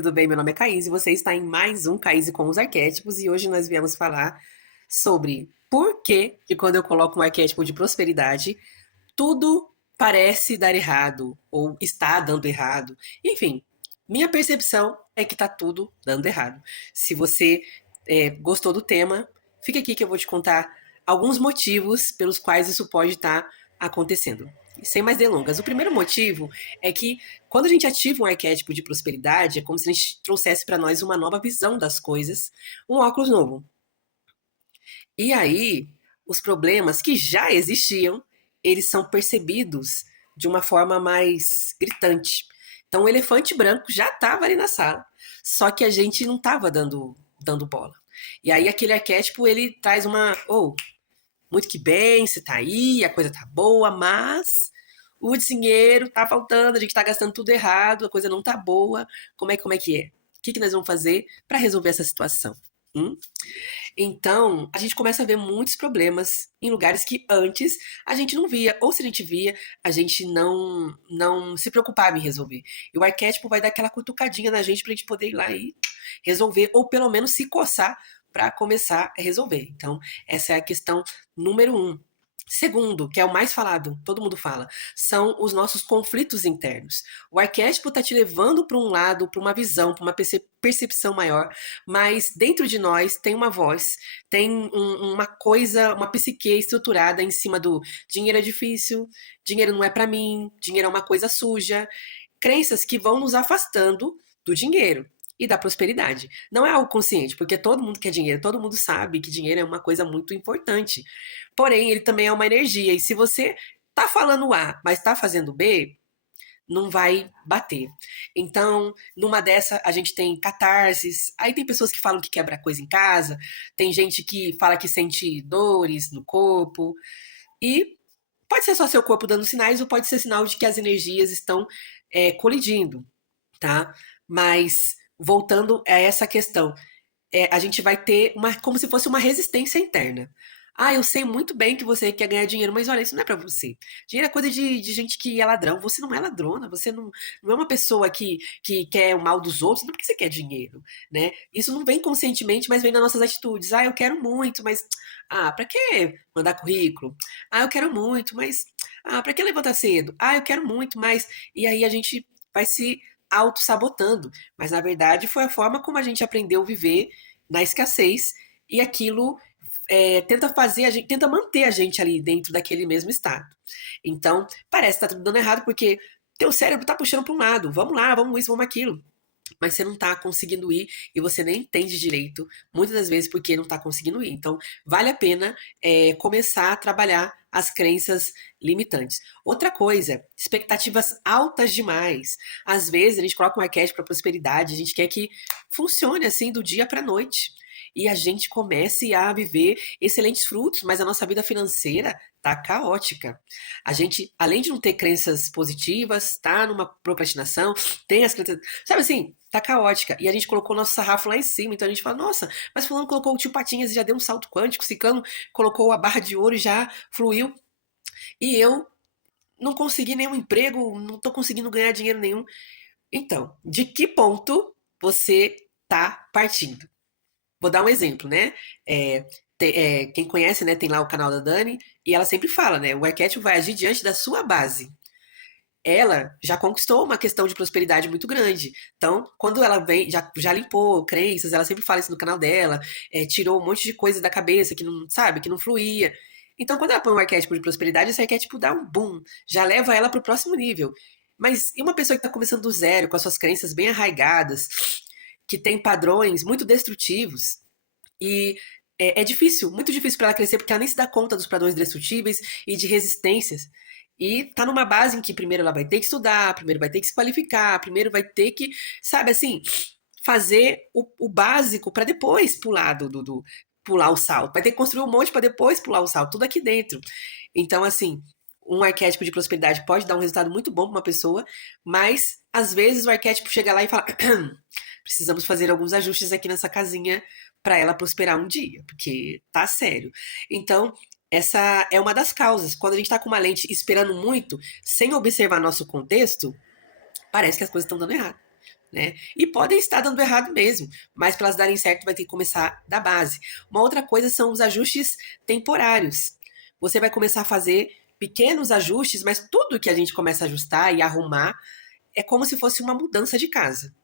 Tudo bem? Meu nome é Caís e você está em mais um Caís com os Arquétipos e hoje nós viemos falar sobre por que quando eu coloco um arquétipo de prosperidade, tudo parece dar errado ou está dando errado. Enfim, minha percepção é que está tudo dando errado. Se você gostou do tema, fica aqui que eu vou te contar alguns motivos pelos quais isso pode estar acontecendo. Sem mais delongas, o primeiro motivo é que quando a gente ativa um arquétipo de prosperidade, é como se a gente trouxesse para nós uma nova visão das coisas, um óculos novo. E aí, os problemas que já existiam, eles são percebidos de uma forma mais gritante. Então, o elefante branco já estava ali na sala, só que a gente não estava dando bola. E aí, aquele arquétipo, ele traz uma... Oh, muito que bem, você tá aí, a coisa tá boa, mas o dinheiro tá faltando, a gente tá gastando tudo errado, a coisa não tá boa. Como é que é? O que nós vamos fazer para resolver essa situação? Hum? Então, a gente começa a ver muitos problemas em lugares que antes a gente não via, ou se a gente via, a gente não se preocupava em resolver. E o arquétipo vai dar aquela cutucadinha na gente pra gente poder ir lá e resolver, ou pelo menos se coçar para começar a resolver. Então, essa é a questão número um. Segundo, que é o mais falado, todo mundo fala, são os nossos conflitos internos. O arquétipo está te levando para um lado, para uma visão, para uma percepção maior, mas dentro de nós tem uma voz, tem uma coisa, uma psique estruturada em cima do dinheiro é difícil, dinheiro não é para mim, dinheiro é uma coisa suja, crenças que vão nos afastando do dinheiro e da prosperidade. Não é algo consciente, porque todo mundo quer dinheiro, todo mundo sabe que dinheiro é uma coisa muito importante. Porém, ele também é uma energia, e se você tá falando A, mas tá fazendo B, não vai bater. Então, numa dessa, a gente tem catarses. Aí tem pessoas que falam que quebra coisa em casa, tem gente que fala que sente dores no corpo. E pode ser só seu corpo dando sinais, ou pode ser sinal de que as energias estão colidindo, tá? Mas, voltando a essa questão, a gente vai ter como se fosse uma resistência interna. Ah, eu sei muito bem que você quer ganhar dinheiro, mas olha, isso não é pra você. Dinheiro é coisa de gente que é ladrão. Você não é ladrona, você não é uma pessoa que quer o mal dos outros, não porque você quer dinheiro, né? Isso não vem conscientemente, mas vem nas nossas atitudes. Ah, eu quero muito, mas pra que mandar currículo? Ah, eu quero muito, mas pra que levantar cedo? Ah, eu quero muito, mas e aí a gente vai se auto-sabotando. Mas na verdade foi a forma como a gente aprendeu a viver na escassez e aquilo tenta fazer a gente, tenta manter a gente ali dentro daquele mesmo estado. Então, parece que tá tudo dando errado porque teu cérebro tá puxando para um lado, vamos lá, vamos isso, vamos aquilo. Mas você não tá conseguindo ir e você nem entende direito, muitas das vezes porque não tá conseguindo ir. Então, vale a pena começar a trabalhar as crenças limitantes. Outra coisa, expectativas altas demais. Às vezes a gente coloca um arquétipo para prosperidade, a gente quer que funcione assim do dia para noite. E a gente comece a viver excelentes frutos, mas a nossa vida financeira tá caótica. A gente, além de não ter crenças positivas, tá numa procrastinação, tem as crenças, sabe assim, tá caótica. E a gente colocou nosso sarrafo lá em cima, então a gente fala, nossa, mas fulano colocou o tio Patinhas e já deu um salto quântico, ciclano colocou a barra de ouro e já fluiu. E eu não consegui nenhum emprego, não tô conseguindo ganhar dinheiro nenhum. Então, de que ponto você tá partindo? Vou dar um exemplo, né? Quem conhece, né, tem lá o canal da Dani, e ela sempre fala, né? O arquétipo vai agir diante da sua base. Ela já conquistou uma questão de prosperidade muito grande. Então, quando ela vem, já limpou crenças, ela sempre fala isso no canal dela, tirou um monte de coisa da cabeça que não, sabe, que não fluía. Então, quando ela põe um arquétipo de prosperidade, esse arquétipo dá um boom, já leva ela para o próximo nível. Mas e uma pessoa que está começando do zero, com as suas crenças bem arraigadas, que tem padrões muito destrutivos, e é difícil, muito difícil para ela crescer, porque ela nem se dá conta dos padrões destrutíveis e de resistências. E tá numa base em que primeiro ela vai ter que estudar, primeiro vai ter que se qualificar, primeiro vai ter que, sabe assim, fazer o básico para depois pular pular o salto. Vai ter que construir um monte para depois pular o salto, tudo aqui dentro. Então, assim, um arquétipo de prosperidade pode dar um resultado muito bom para uma pessoa, mas às vezes o arquétipo chega lá e fala: precisamos fazer alguns ajustes aqui nessa casinha para ela prosperar um dia, porque tá sério. Então, essa é uma das causas. Quando a gente está com uma lente esperando muito, sem observar nosso contexto, parece que as coisas estão dando errado. né? E podem estar dando errado mesmo, mas para elas darem certo vai ter que começar da base. Uma outra coisa são os ajustes temporários. Você vai começar a fazer pequenos ajustes, mas tudo que a gente começa a ajustar e arrumar é como se fosse uma mudança de casa.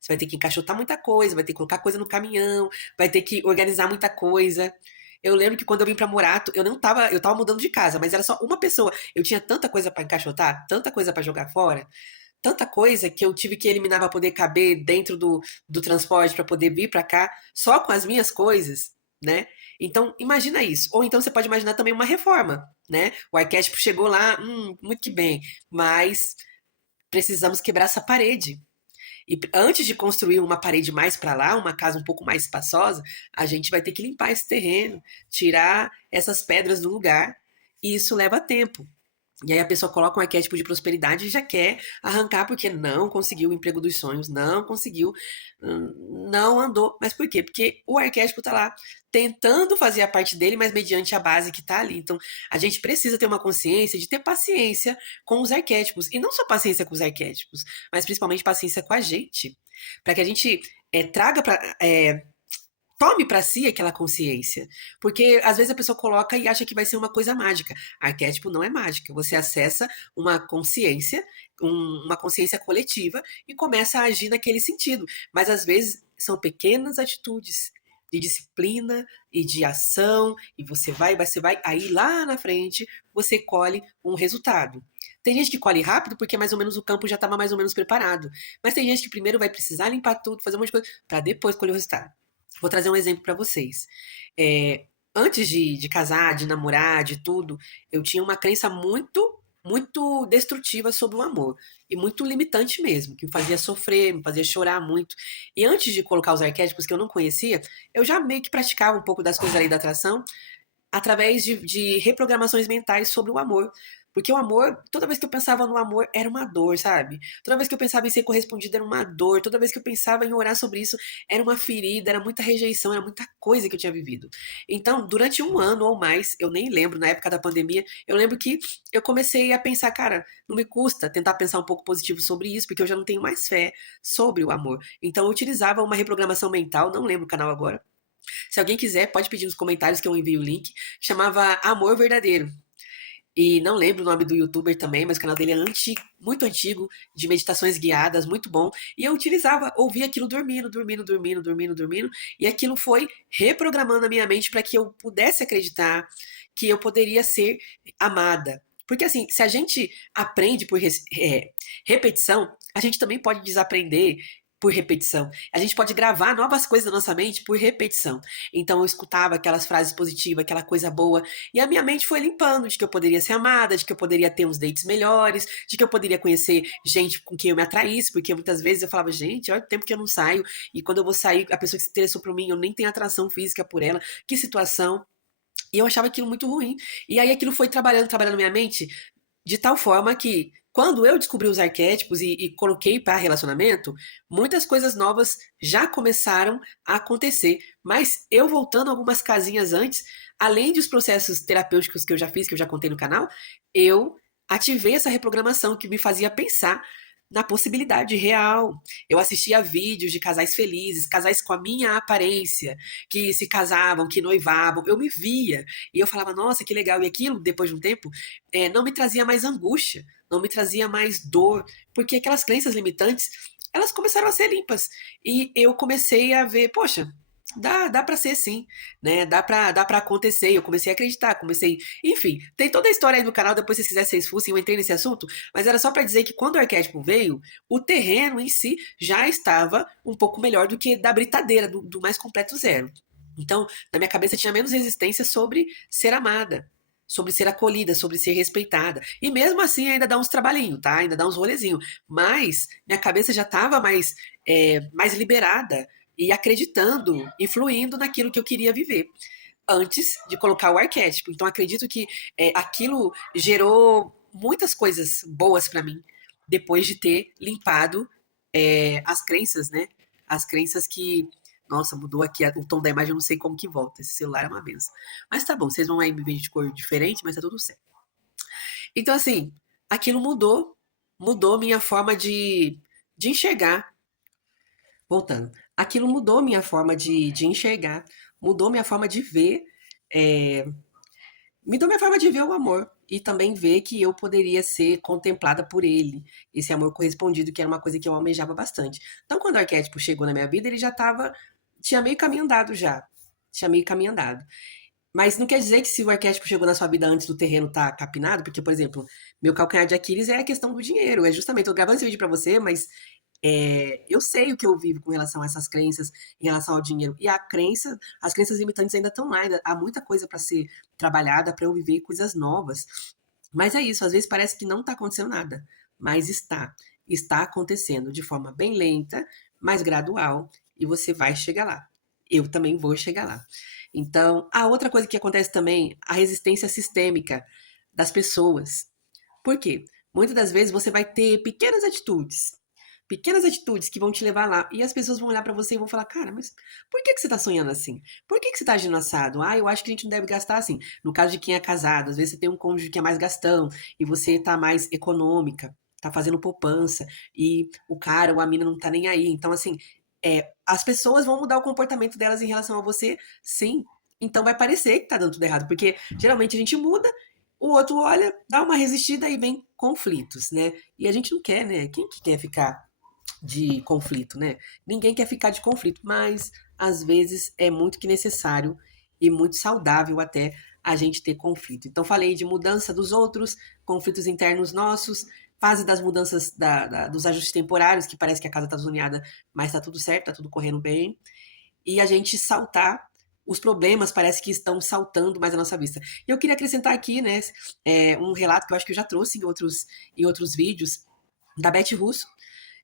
Você vai ter que encaixotar muita coisa, vai ter que colocar coisa no caminhão, vai ter que organizar muita coisa. Eu lembro que quando eu vim pra Morato, eu tava mudando de casa, mas era só uma pessoa. Eu tinha tanta coisa pra encaixotar, tanta coisa pra jogar fora, tanta coisa que eu tive que eliminar para poder caber dentro do transporte, para poder vir para cá, só com as minhas coisas, né? Então, imagina isso. Ou então você pode imaginar também uma reforma, né? O arquétipo chegou lá, muito que bem, mas precisamos quebrar essa parede. E antes de construir uma parede mais para lá, uma casa um pouco mais espaçosa, a gente vai ter que limpar esse terreno, tirar essas pedras do lugar, e isso leva tempo. E aí a pessoa coloca um arquétipo de prosperidade e já quer arrancar porque não conseguiu o emprego dos sonhos, não conseguiu, não andou. Mas por quê? Porque o arquétipo tá lá tentando fazer a parte dele, mas mediante a base que tá ali. Então, a gente precisa ter uma consciência de ter paciência com os arquétipos. E não só paciência com os arquétipos, mas principalmente paciência com a gente. Para que a gente traga para tome para si aquela consciência. Porque às vezes a pessoa coloca e acha que vai ser uma coisa mágica. Arquétipo não é mágica. Você acessa uma consciência, uma consciência coletiva e começa a agir naquele sentido. Mas às vezes são pequenas atitudes de disciplina e de ação, e você vai, aí lá na frente você colhe um resultado. Tem gente que colhe rápido porque mais ou menos o campo já estava mais ou menos preparado. Mas tem gente que primeiro vai precisar limpar tudo, fazer um monte de coisa, para depois colher o resultado. Vou trazer um exemplo para vocês. Antes de casar, de namorar, de tudo, eu tinha uma crença muito destrutiva sobre o amor. E muito limitante mesmo, que me fazia sofrer, me fazia chorar muito. E antes de colocar os arquétipos que eu não conhecia, eu já meio que praticava um pouco das coisas da lei da atração através de reprogramações mentais sobre o amor. Porque o amor, toda vez que eu pensava no amor, era uma dor, sabe? Toda vez que eu pensava em ser correspondido, era uma dor. Toda vez que eu pensava em orar sobre isso, era uma ferida, era muita rejeição, era muita coisa que eu tinha vivido. Então, durante um ano ou mais, eu nem lembro, na época da pandemia, eu lembro que eu comecei a pensar, cara, não me custa tentar pensar um pouco positivo sobre isso, porque eu já não tenho mais fé sobre o amor. Então, eu utilizava uma reprogramação mental, não lembro o canal agora. Se alguém quiser, pode pedir nos comentários que eu envio o link. Chamava Amor Verdadeiro. E não lembro o nome do youtuber também, mas o canal dele é muito antigo, de meditações guiadas, muito bom. E eu utilizava, ouvia aquilo dormindo. E aquilo foi reprogramando a minha mente para que eu pudesse acreditar que eu poderia ser amada. Porque assim, se a gente aprende por repetição, a gente também pode desaprender por repetição. A gente pode gravar novas coisas na nossa mente por repetição. Então eu escutava aquelas frases positivas, aquela coisa boa, e a minha mente foi limpando de que eu poderia ser amada, de que eu poderia ter uns dates melhores, de que eu poderia conhecer gente com quem eu me atraísse, porque muitas vezes eu falava, gente, olha o tempo que eu não saio, e quando eu vou sair, a pessoa que se interessou por mim, eu nem tenho atração física por ela, que situação. E eu achava aquilo muito ruim. E aí aquilo foi trabalhando na minha mente, de tal forma que, quando eu descobri os arquétipos e coloquei para relacionamento, muitas coisas novas já começaram a acontecer. Mas eu voltando algumas casinhas antes, além dos processos terapêuticos que eu já fiz, que eu já contei no canal, eu ativei essa reprogramação que me fazia pensar na possibilidade real. Eu assistia vídeos de casais felizes, casais com a minha aparência, que se casavam, que noivavam, eu me via. E eu falava, nossa, que legal. E aquilo, depois de um tempo, não me trazia mais angústia, não me trazia mais dor, porque aquelas crenças limitantes, elas começaram a ser limpas. E eu comecei a ver, poxa, dá para ser sim, né? Dá pra acontecer. Eu comecei a acreditar, enfim, tem toda a história aí no canal, depois se vocês quiserem vocês fossem, eu entrei nesse assunto, mas era só para dizer que quando o arquétipo veio, o terreno em si já estava um pouco melhor do que da britadeira, do mais completo zero. Então, na minha cabeça tinha menos resistência sobre ser amada, sobre ser acolhida, sobre ser respeitada. E mesmo assim ainda dá uns trabalhinhos, tá? Ainda dá uns rolezinhos. Mas minha cabeça já estava mais liberada e acreditando e fluindo naquilo que eu queria viver antes de colocar o arquétipo. Então acredito que aquilo gerou muitas coisas boas para mim depois de ter limpado as crenças, né? As crenças que, nossa, mudou aqui o tom da imagem, eu não sei como que volta. Esse celular é uma benção. Mas tá bom, vocês vão aí me ver de cor diferente, mas tá tudo certo. Então assim, aquilo mudou minha forma de enxergar voltando. Aquilo mudou minha forma de enxergar, mudou minha forma de ver, é, mudou minha forma de ver o amor. E também ver que eu poderia ser contemplada por ele. Esse amor correspondido, que era uma coisa que eu almejava bastante. Então, quando o arquétipo chegou na minha vida, ele já estava. Tinha meio caminho andado já. Tinha meio caminho andado. Mas não quer dizer que se o arquétipo chegou na sua vida antes do terreno estar capinado, porque, por exemplo, meu calcanhar de Aquiles é a questão do dinheiro. É justamente, eu tô gravando esse vídeo pra você, mas eu sei o que eu vivo com relação a essas crenças, em relação ao dinheiro. E a crença, as crenças limitantes ainda estão lá, ainda há muita coisa para ser trabalhada, para eu viver coisas novas. Mas é isso, às vezes parece que não está acontecendo nada, mas está. Está acontecendo de forma bem lenta, mas gradual, e você vai chegar lá. Eu também vou chegar lá. Então, a outra coisa que acontece também, a resistência sistêmica das pessoas. Por quê? Muitas das vezes você vai ter pequenas atitudes que vão te levar lá. E as pessoas vão olhar pra você e vão falar: cara, mas por que que você tá sonhando assim? Por que que você tá agindo assado? Ah, eu acho que a gente não deve gastar assim. No caso de quem é casado, às vezes você tem um cônjuge que é mais gastão e você tá mais econômica, tá fazendo poupança e o cara ou a mina não tá nem aí. Então, assim, as pessoas vão mudar o comportamento delas em relação a você, sim. Então vai parecer que tá dando tudo errado, porque geralmente a gente muda, o outro olha, dá uma resistida e vem conflitos, né? E a gente não quer, né? Quem que quer ficar de conflito, né? Ninguém quer ficar de conflito, mas às vezes é muito que necessário e muito saudável até a gente ter conflito. Então falei de mudança dos outros, conflitos internos nossos, fase das mudanças dos ajustes temporários, que parece que a casa está zoneada, mas está tudo certo, está tudo correndo bem, e a gente saltar os problemas parece que estão saltando mais à nossa vista. E eu queria acrescentar aqui, né, um relato que eu acho que eu já trouxe em outros vídeos, da Beth Russo.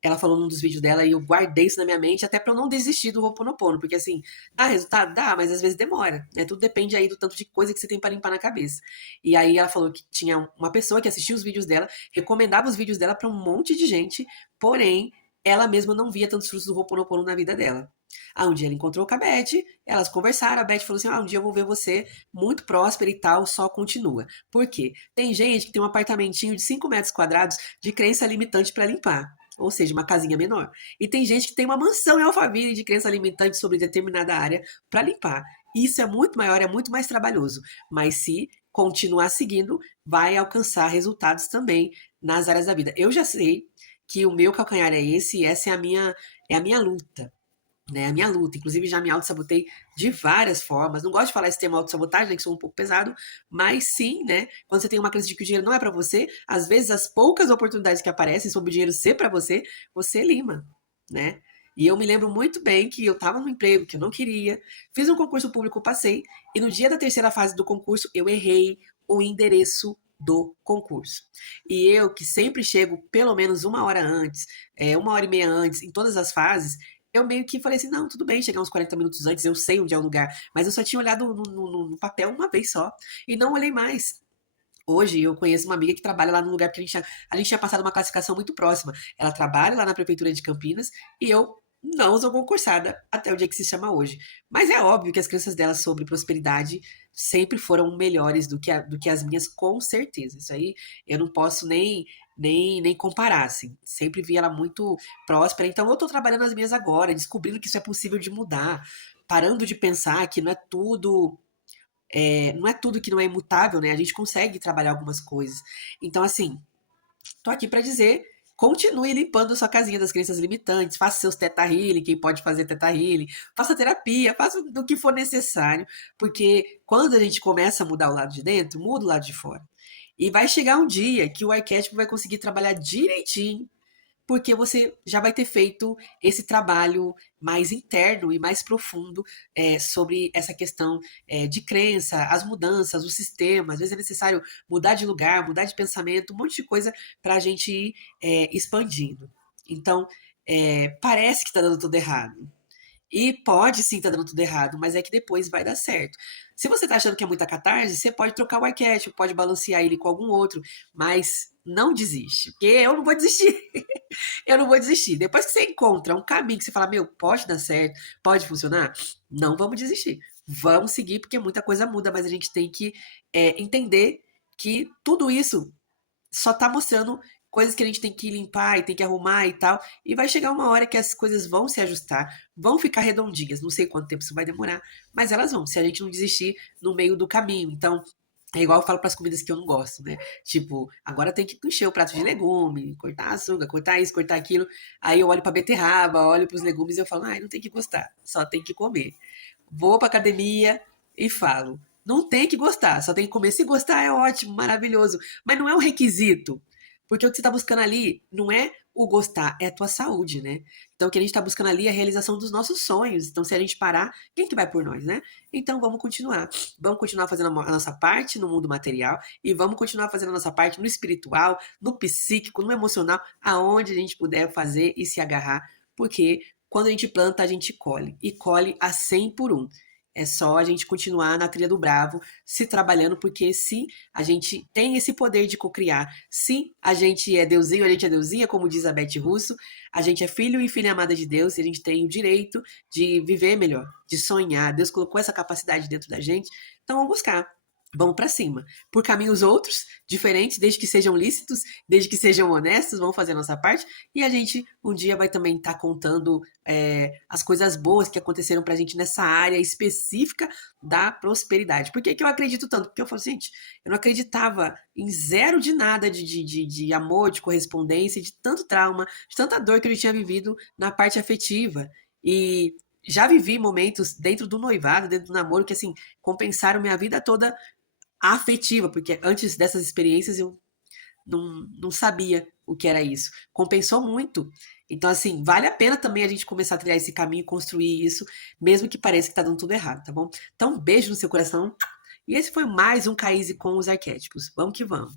Ela falou num dos vídeos dela e eu guardei isso na minha mente até pra eu não desistir do Ho'oponopono, porque assim, dá resultado? Dá, mas às vezes demora, né? Tudo depende aí do tanto de coisa que você tem pra limpar na cabeça. E aí ela falou que tinha uma pessoa que assistia os vídeos dela, recomendava os vídeos dela pra um monte de gente, porém, ela mesma não via tantos frutos do Ho'oponopono na vida dela. Ah, um dia ela encontrou com a Beth, elas conversaram, a Beth falou assim: ah, um dia eu vou ver você muito próspera e tal, só continua. Por quê? Tem gente que tem um apartamentinho de 5 metros quadrados de crença limitante pra limpar, ou seja, uma casinha menor. E tem gente que tem uma mansão em Alphaville de crença limitante sobre determinada área para limpar. Isso é muito maior, é muito mais trabalhoso. Mas se continuar seguindo, vai alcançar resultados também nas áreas da vida. Eu já sei que o meu calcanhar é esse, e essa é a minha luta. Né, a minha luta. Inclusive, já me auto-sabotei de várias formas. Não gosto de falar esse termo auto-sabotagem, né, que sou um pouco pesado, mas sim, né? Quando você tem uma crença de que o dinheiro não é para você, às vezes as poucas oportunidades que aparecem sobre o dinheiro ser para você, você lima, né? E eu me lembro muito bem que eu estava no emprego que eu não queria, fiz um concurso público, passei, e no dia da terceira fase do concurso eu errei o endereço do concurso. E eu, que sempre chego pelo menos uma hora antes, uma hora e meia antes, em todas as fases, eu meio que falei assim, não, tudo bem, chegar uns 40 minutos antes, eu sei onde é o lugar, mas eu só tinha olhado no papel uma vez só, e não olhei mais. Hoje eu conheço uma amiga que trabalha lá no lugar, porque a gente tinha passado uma classificação muito próxima. Ela trabalha lá na Prefeitura de Campinas, e eu não sou concursada até o dia que se chama hoje. Mas é óbvio que as crenças dela sobre prosperidade sempre foram melhores do que as minhas, com certeza. Isso aí eu não posso nem comparar, assim. Sempre vi ela muito próspera. Então eu tô trabalhando as minhas agora, descobrindo que isso é possível de mudar, parando de pensar que não é tudo que não é imutável, né? A gente consegue trabalhar algumas coisas. Então, assim, tô aqui para dizer, continue limpando sua casinha das crenças limitantes, faça seus teta healing, quem pode fazer teta healing, faça terapia, faça o que for necessário, porque quando a gente começa a mudar o lado de dentro, muda o lado de fora. E vai chegar um dia que o arquétipo vai conseguir trabalhar direitinho, porque você já vai ter feito esse trabalho mais interno e mais profundo sobre essa questão de crença, as mudanças, o sistema. Às vezes é necessário mudar de lugar, mudar de pensamento, um monte de coisa para a gente ir expandindo. Então, parece que está dando tudo errado. E pode sim estar dando tudo errado, mas é que depois vai dar certo. Se você está achando que é muita catarse, você pode trocar o arquétipo, pode balancear ele com algum outro, mas não desiste, porque eu não vou desistir. Eu não vou desistir. Depois que você encontra um caminho que você fala, meu, pode dar certo, pode funcionar, não vamos desistir. Vamos seguir, porque muita coisa muda, mas a gente tem que entender que tudo isso só está mostrando coisas que a gente tem que limpar e tem que arrumar e tal. E vai chegar uma hora que as coisas vão se ajustar, vão ficar redondinhas. Não sei quanto tempo isso vai demorar, mas elas vão, se a gente não desistir no meio do caminho. Então, é igual eu falo para as comidas que eu não gosto, né? Tipo, agora tem que encher o prato de legume, cortar açúcar, cortar isso, cortar aquilo. Aí eu olho pra beterraba, olho pros legumes e eu falo, ai, não tem que gostar, só tem que comer. Vou pra academia e falo, não tem que gostar, só tem que comer. Se gostar é ótimo, maravilhoso, mas não é um requisito. Porque o que você tá buscando ali não é o gostar, é a tua saúde, né? Então o que a gente tá buscando ali é a realização dos nossos sonhos. Então se a gente parar, quem que vai por nós, né? Então vamos continuar. Vamos continuar fazendo a nossa parte no mundo material e vamos continuar fazendo a nossa parte no espiritual, no psíquico, no emocional, aonde a gente puder fazer e se agarrar, porque quando a gente planta, a gente colhe e colhe a 100 por um. É só a gente continuar na trilha do bravo, se trabalhando, porque se a gente tem esse poder de cocriar, se a gente é deusinho, a gente é deusinha, como diz a Beth Russo, a gente é filho e filha amada de Deus e a gente tem o direito de viver melhor, de sonhar. Deus colocou essa capacidade dentro da gente, então vamos buscar. Vamos para cima. Por caminhos outros, diferentes, desde que sejam lícitos, desde que sejam honestos, vamos fazer a nossa parte. E a gente um dia vai também estar contando as coisas boas que aconteceram para a gente nessa área específica da prosperidade. Por que, que eu acredito tanto? Porque eu falo, gente, eu não acreditava em zero de nada de amor, de correspondência, de tanto trauma, de tanta dor que eu tinha vivido na parte afetiva. E já vivi momentos dentro do noivado, dentro do namoro, que assim, compensaram minha vida toda afetiva, porque antes dessas experiências eu não sabia o que era isso. Compensou muito. Então, assim, vale a pena também a gente começar a trilhar esse caminho, construir isso, mesmo que pareça que tá dando tudo errado, tá bom? Então, um beijo no seu coração. E esse foi mais um Caíse com os Arquétipos. Vamos que vamos.